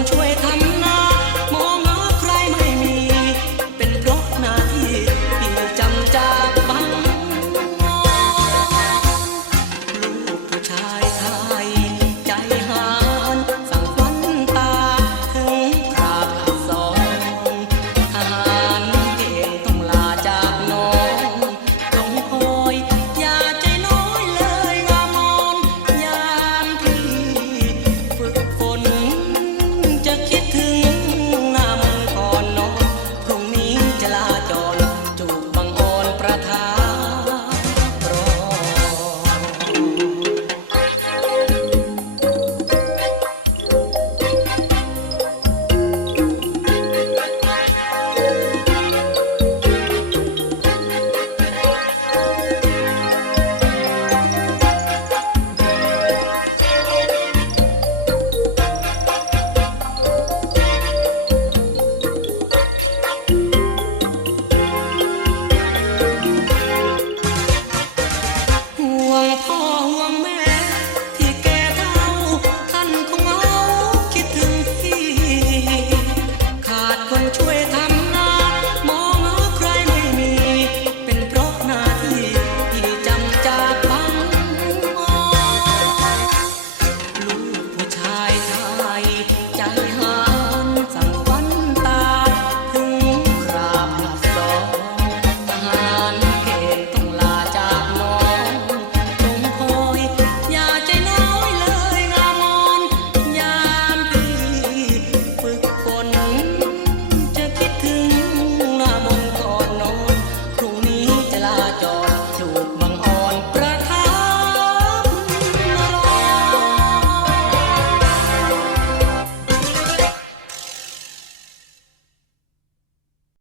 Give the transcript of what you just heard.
I'm with a